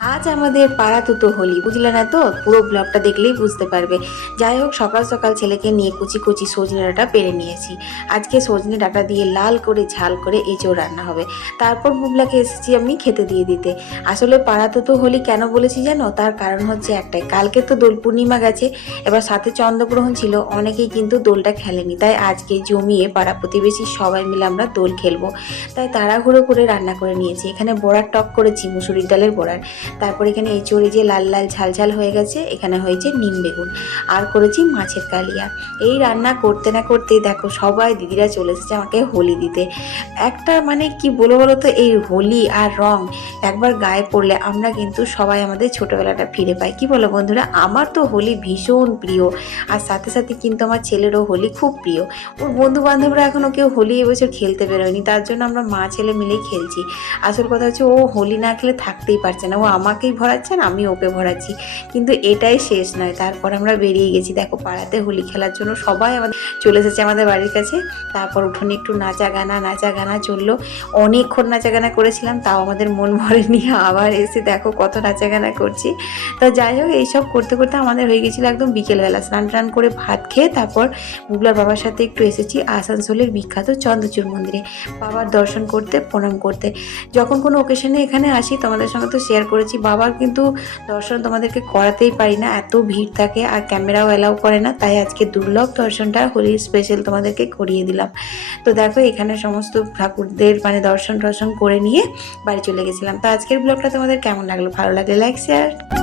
আজ আমাদের পাড়া তুতো হোলি, বুঝলে না তো? পুরো ব্লগটা দেখলেই বুঝতে পারবে। যাই হোক, সকাল সকাল ছেলেকে নিয়ে কুচি কুচি সজনে ডাঁটা পেরে নিয়েছি। আজকে সজনে ডাঁটা দিয়ে লাল করে ঝাল করে এঁচোড় রান্না হবে। তারপর বুবলাকে এসেছি আমি খেতে দিয়ে দিতে। আসলে পাড়া তুতো হোলি কেন বলেছি জানো? তার কারণ হচ্ছে একটাই, কালকে তো দোল পূর্ণিমা গেছে, এবার সাথে চন্দ্রগ্রহণ ছিল, অনেকেই কিন্তু দোলটা খেলেনি। তাই আজকে জমিয়ে পাড়া প্রতিবেশী সবাই মিলে আমরা দোল খেলবো। তাই তাড়াহুড়ো করে রান্না করে নিয়েছি। এখানে বড়ার টক করেছি, মুসুরির ডালের বড়ার। তারপর এখানে এঁচোড়ে যে লাল লাল ঝাল ঝাল হয়ে গেছে, এখানে হয়েছে নিম বেগুন, আর করেছি মাছের কালিয়া। এই রান্না করতে না করতেই দেখো সবাই দিদিরা চলে এসেছে আমাকে হোলি দিতে। একটা মানে কি বলবো বলো তো, এই হোলি আর রং একবার গায়ে পড়লে আমরা কিন্তু সবাই আমাদের ছোটোবেলাটা ফিরে পাই। কি বলো বন্ধুরা? আমার তো হোলি ভীষণ প্রিয়, আর সাথে সাথে কিন্তু আমার ছেলেরও হোলি খুব প্রিয়। ওর বন্ধু বান্ধবরা এখনও কেউ হোলি এবছর খেলতে বেরোয়নি, তার জন্য আমরা মা ছেলে মিলেই খেলছি। আসল কথা হচ্ছে ও হোলি না খেলে থাকতেই পারছে না, ও আমাকেই ভরাচ্ছেন, আমি ওকে ভরাচ্ছি। কিন্তু এটাই শেষ নয়, তারপর আমরা বেরিয়ে গেছি দেখো পাড়াতে হোলি খেলার জন্য। সবাই আমাদের চলে এসেছে আমাদের বাড়ির কাছে। তারপর উঠোনে একটু নাচা গানা চললো। অনেকক্ষণ নাচা গানা করেছিলাম, তাও আমাদের মন ভরেনি। আবার এসে দেখো কত নাচা গানা করছি। তো যাই হোক, এইসব করতে করতে আমাদের হয়ে গেছিলো একদম বিকেলবেলা। স্নান টান করে ভাত খেয়ে তারপর বুবলার বাবার সাথে একটু এসেছি আসানসোলের বিখ্যাত চন্দ্রচূড় মন্দিরে বাবার দর্শন করতে, প্রণাম করতে। যখন কোনো ওকেশনে এখানে আসি তোমাদের সঙ্গে তো শেয়ার করেছি, বাবার কিন্তু দর্শন তোমাদেরকে করাতেই পারি না, এত ভিড় থাকে আর ক্যামেরাও অ্যালাউ করে না। তাই আজকে দুর্লভ দর্শনটা হোলির স্পেশাল তোমাদেরকে করিয়ে দিলাম। তো দেখো এখানে সমস্ত ঠাকুরদের মানে দর্শন টর্শন করে নিয়ে বাড়ি চলে গেছিলাম। তো আজকের ব্লগটা তোমাদের কেমন লাগলো? ভালো লাগলে লাইক শেয়ার।